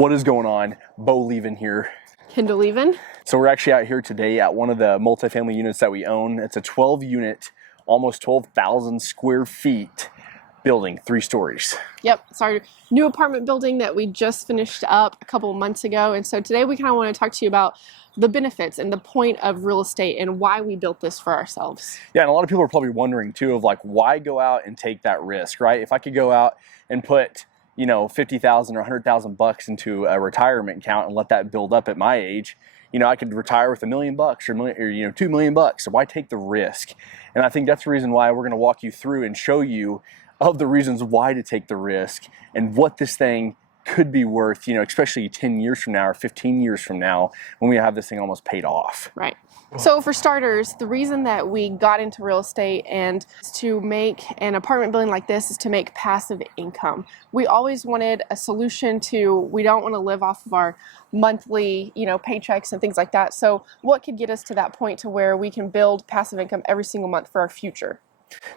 What is going on? Bo Leven here. Kendall Leven. So we're actually out here today at one of the multifamily units that we own. It's a 12 unit, almost 12,000 square feet building, 3 stories. Yep, it's our new apartment building that we just finished up a couple of months ago. And so today we kind of want to talk to you about the benefits and the point of real estate and why we built this for ourselves. Yeah, and a lot of people are probably wondering too of like, why go out and take that risk, right? If I could go out and put, you know, 50,000 or 100,000 bucks into a retirement account and let that build up at my age, you know, I could retire with $1 million or $2 million. So why take the risk? And I think that's the reason why we're going to walk you through and show you of the reasons why to take the risk and what this thing could be worth, you know, especially 10 years from now or 15 years from now when we have this thing almost paid off. Right. So for starters, the reason that we got into real estate and to make an apartment building like this is to make passive income. We always wanted a solution to, we don't want to live off of our monthly, you know, paychecks and things like that. So what could get us to that point to where we can build passive income every single month for our future?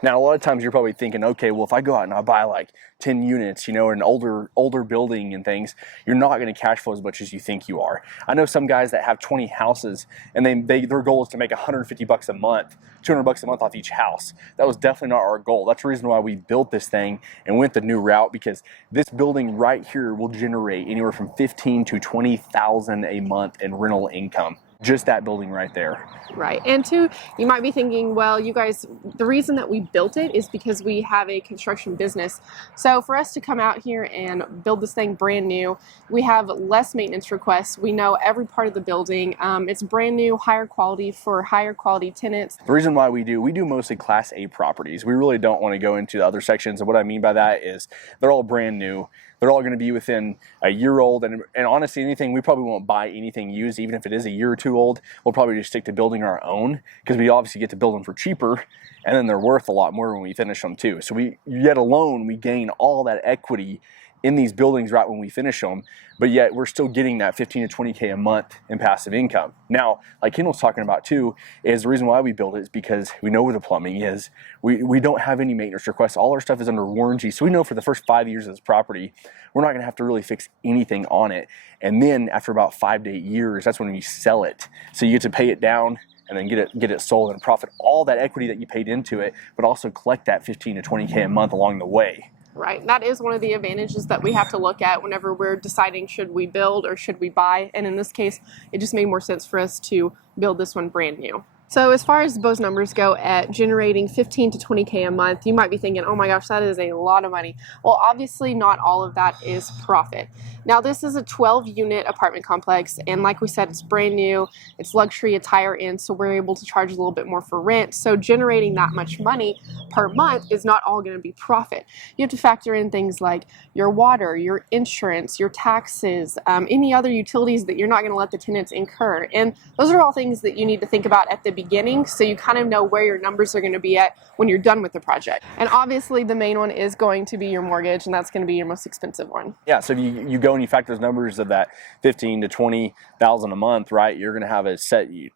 Now, a lot of times you're probably thinking, okay, well, if I go out and I buy like 10 units, you know, an older building and things, you're not going to cash flow as much as you think you are. I know some guys that have 20 houses and their goal is to make $150 a month, $200 a month off each house. That was definitely not our goal. That's the reason why we built this thing and went the new route, because this building right here will generate anywhere from $15,000 to $20,000 a month in rental income. Just that building right there. Right. And two, you might be thinking, well, you guys, the reason that we built it is because we have a construction business. So for us to come out here and build this thing brand new, we have less maintenance requests. We know every part of the building. It's brand new, higher quality for higher quality tenants. The reason why we do mostly Class A properties. We really don't want to go into the other sections. And what I mean by that is they're all brand new. They're all going to be within a year old. And honestly, we probably won't buy anything used, even if it is a year or two old. We'll probably just stick to building our own, because we obviously get to build them for cheaper, and then they're worth a lot more when we finish them too. So we gain all that equity in these buildings right when we finish them, but yet we're still getting that 15 to 20K a month in passive income. Now, like Kendall's talking about too, is the reason why we build it is because we know where the plumbing is. We don't have any maintenance requests. All our stuff is under warranty. So we know for the first 5 years of this property, we're not gonna have to really fix anything on it. And then after about 5 to 8 years, that's when we sell it. So you get to pay it down and then get it sold and profit all that equity that you paid into it, but also collect that 15 to 20K a month along the way. Right. That is one of the advantages that we have to look at whenever we're deciding should we build or should we buy. And in this case, it just made more sense for us to build this one brand new. So as far as Bo's numbers go at generating 15 to 20K a month, you might be thinking, oh my gosh, that is a lot of money. Well, obviously not all of that is profit. Now this is a 12-unit apartment complex, and like we said, it's brand new, it's luxury, it's higher end, so we're able to charge a little bit more for rent. So generating that much money per month is not all going to be profit. You have to factor in things like your water, your insurance, your taxes, any other utilities that you're not going to let the tenants incur. And those are all things that you need to think about at the beginning, so you kind of know where your numbers are going to be at when you're done with the project. And obviously the main one is going to be your mortgage, and that's going to be your most expensive one. Yeah, so if you go and you factor those numbers of that 15 to 20,000 a month, right? You're going to have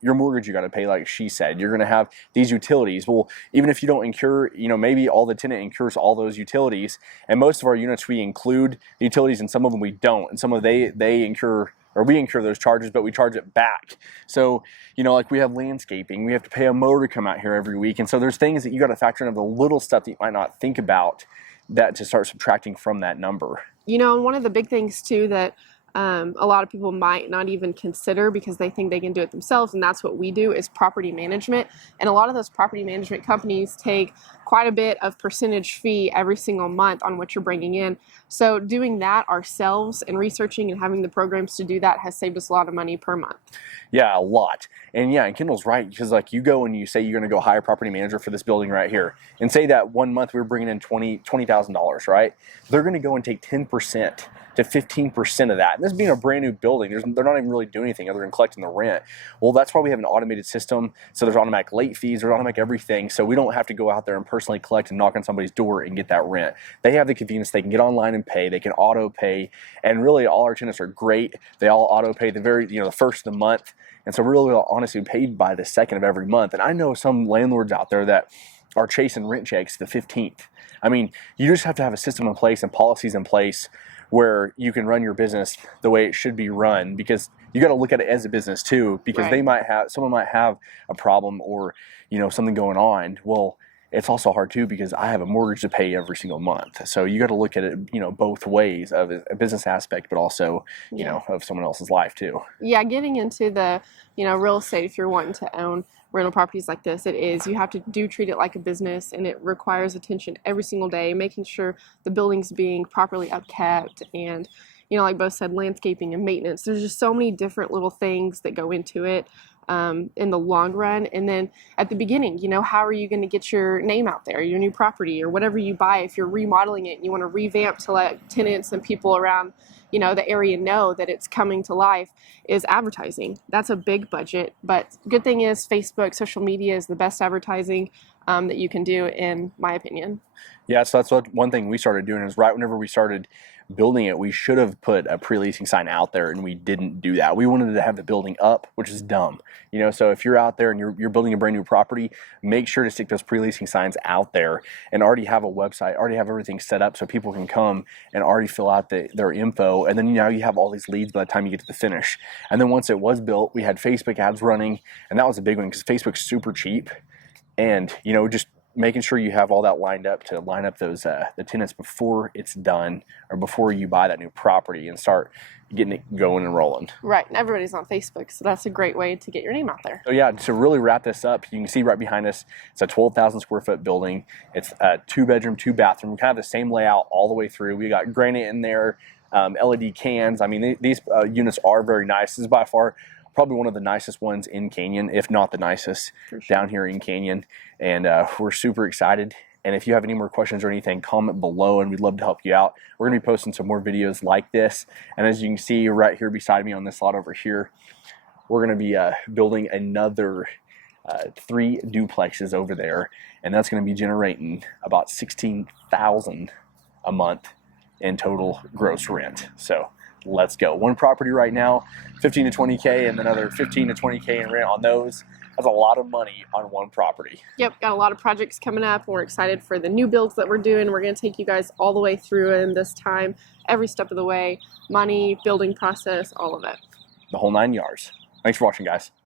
your mortgage you got to pay, like she said. You're going to have these utilities. Well, even if you don't incur, you know, maybe all the tenant incurs all those utilities, and most of our units we include the utilities, and some of them we don't, and some of they incur, or we incur those charges, but we charge it back. So, you know, like we have landscaping, we have to pay a mower to come out here every week. And so there's things that you got to factor in, of the little stuff that you might not think about, that to start subtracting from that number. You know, and one of the big things too that a lot of people might not even consider because they think they can do it themselves, and that's what we do, is property management. And a lot of those property management companies take quite a bit of percentage fee every single month on what you're bringing in. So doing that ourselves and researching and having the programs to do that has saved us a lot of money per month. Yeah, a lot. And yeah, and Kendall's right, because like you go and you say you're going to go hire a property manager for this building right here, and say that 1 month we were bringing in $20,000, right? They're going to go and take 10% to 15% of that. And this being a brand new building, they're not even really doing anything other than collecting the rent. Well, that's why we have an automated system. So there's automatic late fees, there's automatic everything. So we don't have to go out there and personally collect and knock on somebody's door and get that rent. They have the convenience. They can get online and pay. They can auto pay. And really all our tenants are great. They all auto pay the first of the month. And so we're really honestly paid by the second of every month. And I know some landlords out there that are chasing rent checks the 15th. I mean, you just have to have a system in place and policies in place where you can run your business the way it should be run, because you got to look at it as a business too, because Right. someone might have a problem or, something going on. Well, it's also hard too, because I have a mortgage to pay every single month. So you got to look at it, both ways, of a business aspect, but also, Yeah. of someone else's life too. Yeah, getting into the, real estate, if you're wanting to own rental properties like this, you have to treat it like a business, and it requires attention every single day, making sure the building's being properly upkept, and like both said, landscaping and maintenance. There's just so many different little things that go into it, in the long run. And then at the beginning, how are you going to get your name out there, your new property or whatever you buy? If you're remodeling it and you want to revamp to let tenants and people around the area know that it's coming to life, is advertising. That's a big budget, but good thing is Facebook, social media is the best advertising that you can do, in my opinion. Yeah, so that's one thing we started doing, is right whenever we started building it, we should have put a pre-leasing sign out there, and we didn't do that. We wanted to have the building up, which is dumb. So if you're out there and you're building a brand new property, make sure to stick those pre-leasing signs out there, and already have a website, already have everything set up so people can come and already fill out their info, and then you have all these leads by the time you get to the finish. And then once it was built, we had Facebook ads running, and that was a big one, because Facebook's super cheap, and just making sure you have all that lined up to line up those the tenants before it's done, or before you buy that new property and start getting it going and rolling. Right, and everybody's on Facebook, so that's a great way to get your name out there. So yeah, to really wrap this up, you can see right behind us, it's a 12,000 square foot building. It's a 2-bedroom, 2-bathroom, kind of the same layout all the way through. We got granite in there, LED cans. I mean, these units are very nice. This is by far probably one of the nicest ones in Canyon, if not the nicest, For sure. down here in Canyon. And we're super excited. And if you have any more questions or anything, comment below, and we'd love to help you out. We're going to be posting some more videos like this. And as you can see right here beside me on this lot over here, we're going to be building another 3 duplexes over there. And that's going to be generating about $16,000 a month in total gross rent. So let's go. One property right now, 15 to 20K, and another 15 to 20K in rent on those. That's a lot of money on one property. Yep, got a lot of projects coming up, and we're excited for the new builds that we're doing. We're going to take you guys all the way through in this time, every step of the way, money, building process, all of it. The whole 9 yards. Thanks for watching, guys.